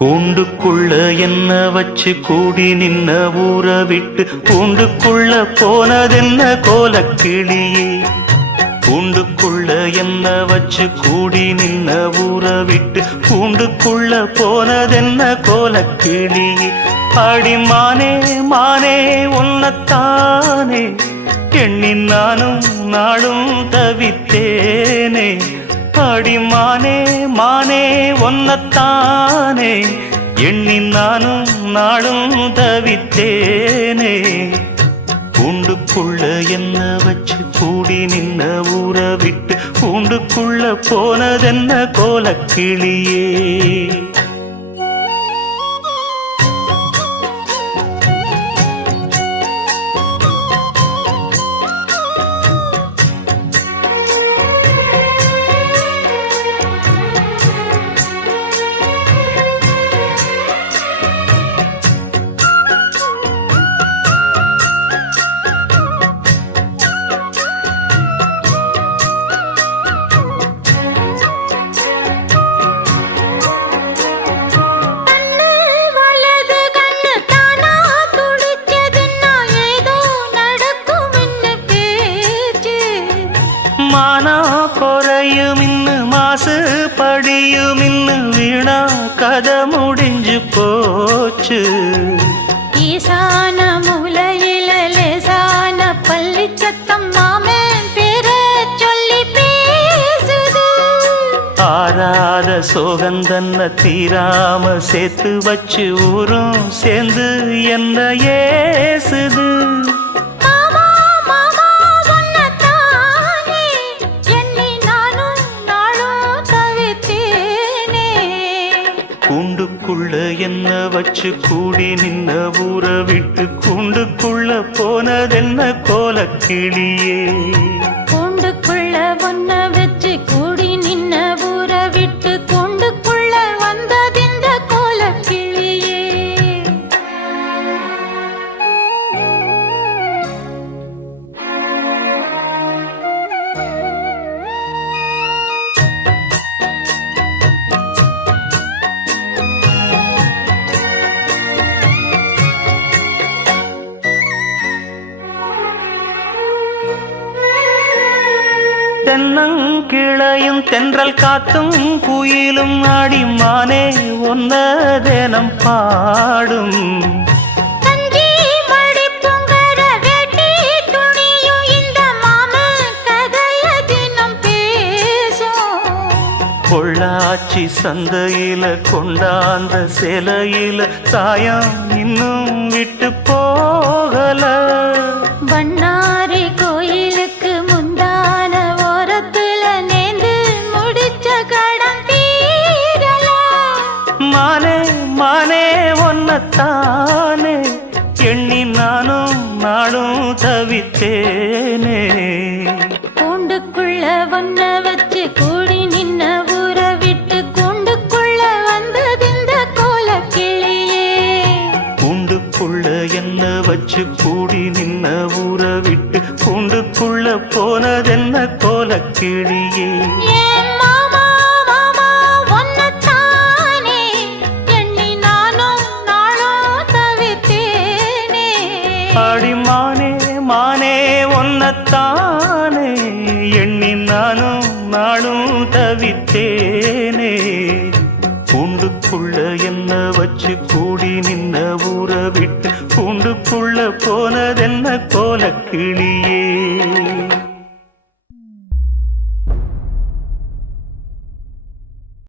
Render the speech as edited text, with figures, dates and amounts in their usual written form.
கூண்டுக்குள்ள என்ன வச்சு கூடி நின்ன ஊற விட்டு கூண்டுக்குள்ள போனதென்ன கோலக்கிளியே. கூண்டுக்குள்ள என்ன வச்சு கூடி நின்ன ஊற விட்டு கூண்டுக்குள்ள போனதென்ன கோலக்கிளியே. அடிமானே மானே உன்னத்தானே எண்ணி நானும் நாளும் தவித்தேனே. அடிமானே மானே ஒன்னத்தானே எண்ணி நானும் நாளும் தவித்தேனே. கூண்டுக்குள்ள என்ன வச்சு கூடி நின்ன ஊற விட்டு கூண்டுக்குள்ள போனதென்ன கோலக்கிளியே. மானா குறையும் இன்னு மாசு படியும் இன்னு வீணா கதை முடிஞ்சு போச்சு. ஈசான மூலையில லேசான பள்ளி சத்தம் மாமன் பேர சொல்லி பேசுது. ஆறாத சோகந்தன்ன தீராம சேர்த்து வச்சு ஊரும் சேர்ந்து என்ன ஏசுது. கூண்டுக்குள்ள என்ன வச்சு கூடி நின்ன ஊற விட்டு கூண்டுக்குள்ள போனதென்ன கோலக்கிளியே. கூண்டுக்குள்ள ஒன்ன வச்சு கூடி நின்ன ஊற விட்டு கூண்டுக்குள்ள வந்ததிந்த கோலக்கிளியே. தென்னங்கிளையும் தென்றல் காத்தும் குயிலும் ஆடிமானே ஒன்ன தினம் பாடும். பொள்ளாச்சி சந்தையில கொண்டாந்த சிலையில சாயம் இன்னும் விட்டு போகல. பண்ணாரி கோயிலுக்கு முந்தான ஓரத்துல நேந்து முடிச்ச கடன் தீரல. மானே மானே ஒன்னத்தானே எண்ணி நானும் நாளும் தவித்தேனே. கூண்டுக்குள்ள ஒன்ன வச்சு கூடி நின்ன ஊற விட்டு கூண்டுக்குள்ள வந்ததிந்த கோலக்கிளியே. கூண்டுக்குள்ள என்ன வச்சு கூடி நின்ன ஊற விட்டு கூண்டுக்குள்ள போனதென்ன கோலக்கிளியே. அடிமானே மானே ஒன்னத்தானே எண்ணி நானும் நாளும் தவித்தேனே. கூண்டுக்குள்ள என்ன வச்சு கூடி நின்ன ஊற விட்டு கூண்டுக்குள்ள போனதென்ன கோலக்கிளியே.